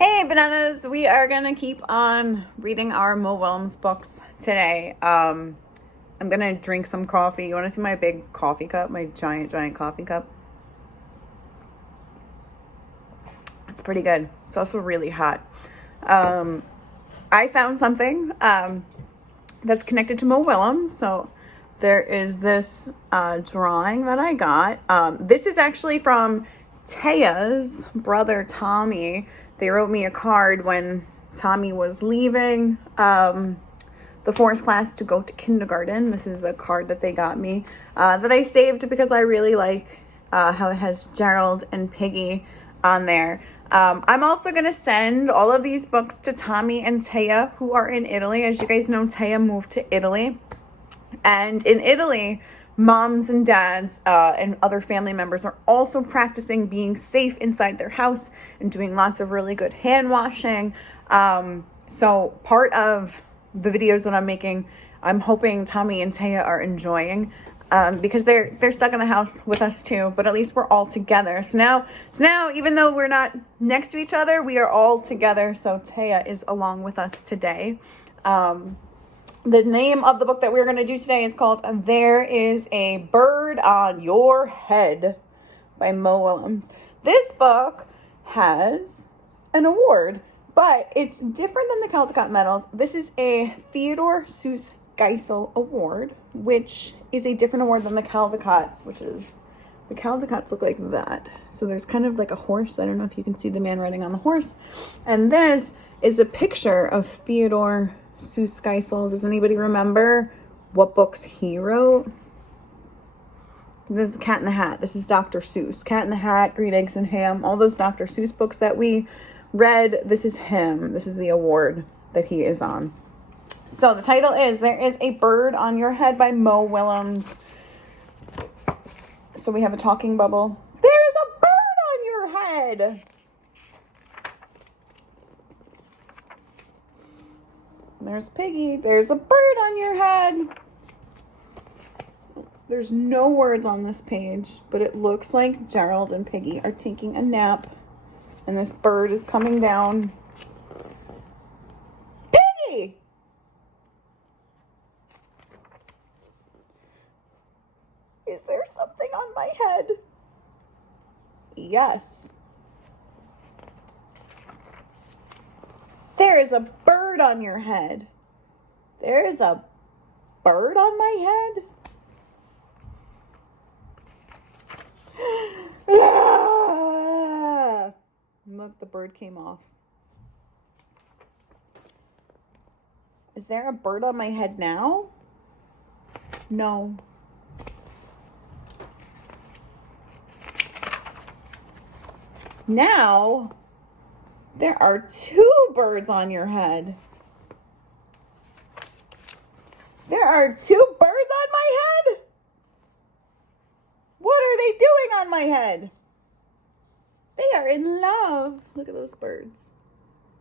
Hey bananas, we are gonna keep on reading our Mo Willems books today. I'm gonna drink some coffee. You wanna see my big coffee cup, my giant coffee cup? It's pretty good. It's also really hot. I found something that's connected to Mo Willems. So there is this drawing that I got. This is actually from Taya's brother Tommy. They wrote me a card when Tommy was leaving the forest class to go to kindergarten. This is a card that they got me that I saved because I really like how it has Gerald and Piggy on there. I'm also going to send all of these books to Tommy and Taya, who are in Italy. As you guys know, Taya moved to Italy. And in Italy, moms and dads and other family members are also practicing being safe inside their house and doing lots of really good hand washing. So part of the videos that I'm making, I'm hoping Tommy and Taya are enjoying because they're stuck in the house with us too, but at least we're all together. So now, even though we're not next to each other, we are all together. So Taya is along with us today. The name of the book that we're going to do today is called There Is a Bird on Your Head by Mo Willems. This book has an award, but it's different than the Caldecott medals. This is a Theodore Seuss Geisel Award, which is a different award than the Caldecotts, which is, the Caldecotts look like that. So there's kind of like a horse. I don't know if you can see the man riding on the horse. And this is a picture of Theodore Seuss Geisel. Does anybody remember what books he wrote? This is The Cat in the Hat. This is Dr. Seuss. Cat in the Hat, Green Eggs and Ham, all those Dr. Seuss books that we read. This is him. This is the award that he is on. So the title is There Is a Bird on Your Head by Mo Willems. So we have a talking bubble. There's a bird on your head. There's Piggy. There's a bird on your head. There's no words on this page, but it looks like Gerald and Piggy are taking a nap, and this bird is coming down. Piggy! Is there something on my head? Yes. There is a bird on your head. There is a bird on my head? Ah! Look, the bird came off. Is there a bird on my head now? No. Now, there are two birds on your head. There are two birds on my head? What are they doing on my head? They are in love. Look at those birds.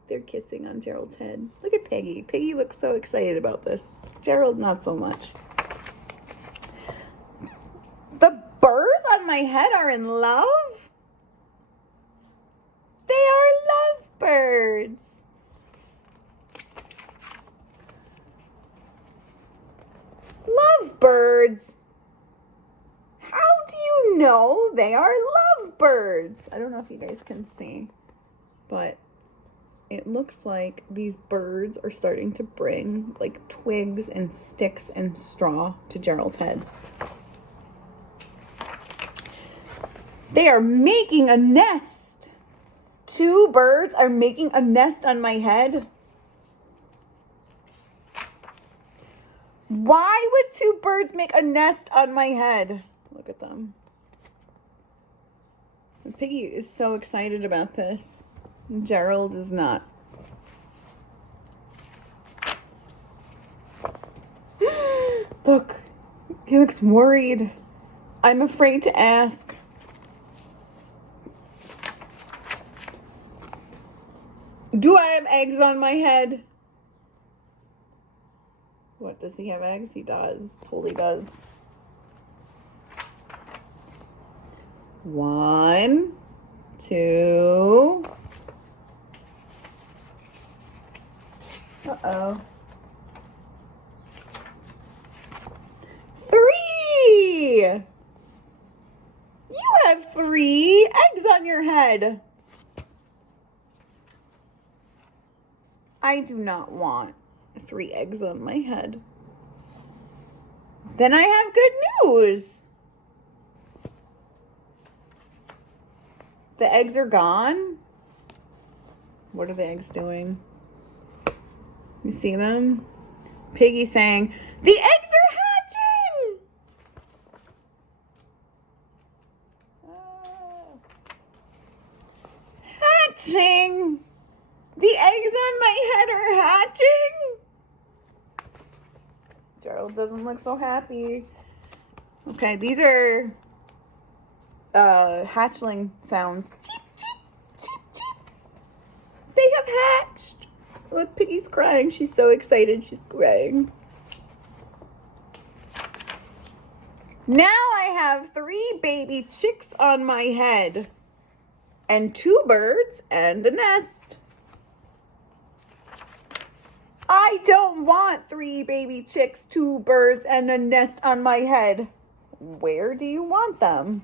They're kissing on Gerald's head. Look at Peggy. Peggy looks so excited about this. Gerald, not so much. The birds on my head are in love? They are lovebirds. Lovebirds. How do you know they are lovebirds? I don't know if you guys can see, but it looks like these birds are starting to bring like twigs and sticks and straw to Gerald's head. They are making a nest. Two birds are making a nest on my head. Why would two birds make a nest on my head? Look at them. And Piggy is so excited about this. Gerald is not. Look, he looks worried. I'm afraid to ask. Do I have eggs on my head? What, does he have eggs? He does. Totally does. 1, 2, Uh-oh. 3! You have 3 eggs on your head. I do not want 3 eggs on my head. Then I have good news. The eggs are gone. What are the eggs doing? You see them? Piggy saying, "The eggs are hatching!" Hatching! The eggs on my head are hatching! Gerald doesn't look so happy. Okay, these are hatchling sounds. Cheep, cheep, cheep, cheep. They have hatched. Look, Piggy's crying. She's so excited. She's crying. Now I have 3 baby chicks on my head. And 2 birds and a nest. I don't want 3 baby chicks, 2 birds, and a nest on my head. Where do you want them?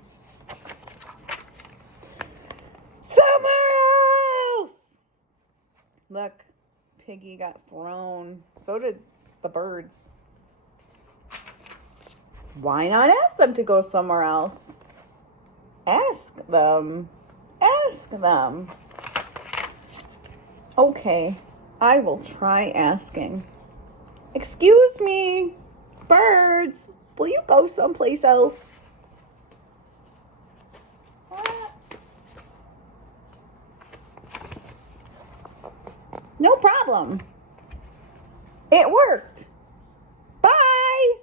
Somewhere else! Look, Piggy got thrown. So did the birds. Why not ask them to go somewhere else? Ask them. Ask them. Okay, I will try asking. Excuse me, birds, will you go someplace else? No problem. It worked. Bye.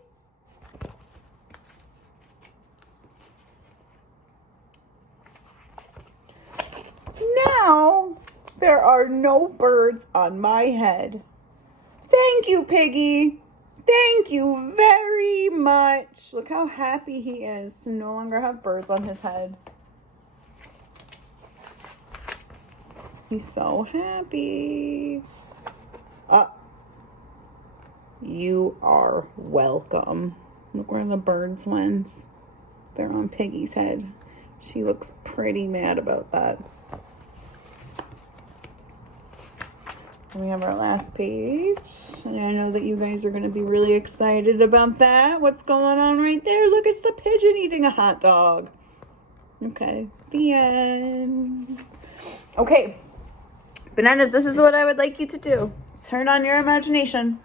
Now there are no birds on my head. Thank you, Piggy. Thank you very much. Look how happy he is to no longer have birds on his head. He's so happy. You are welcome. Look where the birds went. They're on Piggy's head. She looks pretty mad about that. We have our last page. And I know that you guys are going to be really excited about that. What's going on right there? Look, it's the pigeon eating a hot dog. Okay, the end. Okay, bananas, this is what I would like you to do. Turn on your imagination.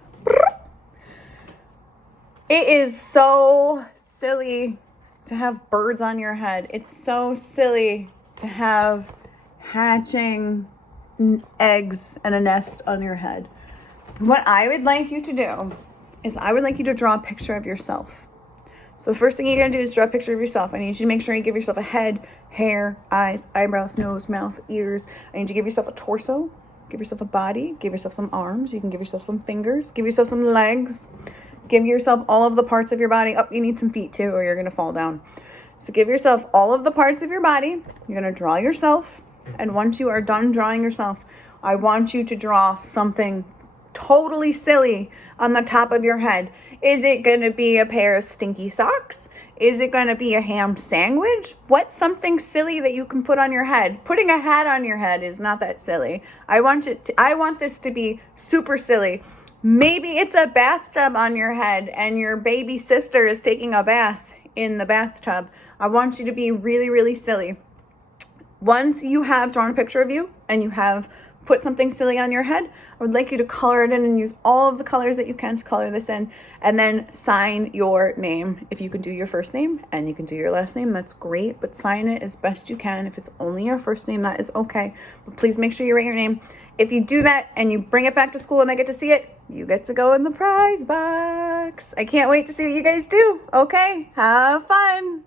It is so silly to have birds on your head. It's so silly to have hatching eggs and a nest on your head. What I would like you to do is I would like you to draw a picture of yourself. So the first thing you're going to do is draw a picture of yourself. I need you to make sure you give yourself a head, hair, eyes, eyebrows, nose, mouth, ears. I need you to give yourself a torso, give yourself a body, give yourself some arms. You can give yourself some fingers, give yourself some legs, give yourself all of the parts of your body. Oh, you need some feet too, or you're going to fall down. So give yourself all of the parts of your body. You're going to draw yourself. And once you are done drawing yourself, I want you to draw something totally silly on the top of your head. Is it going to be a pair of stinky socks? Is it going to be a ham sandwich? What's something silly that you can put on your head? Putting a hat on your head is not that silly. I want this to be super silly. Maybe it's a bathtub on your head and your baby sister is taking a bath in the bathtub. I want you to be really, really silly. Once you have drawn a picture of you and you have put something silly on your head, I would like you to color it in and use all of the colors that you can to color this in, and then sign your name. If you can do your first name and you can do your last name, that's great, but sign it as best you can. If it's only your first name, that is okay, but please make sure you write your name. If you do that and you bring it back to school and I get to see it, you get to go in the prize box. I can't wait to see what you guys do. Okay, have fun.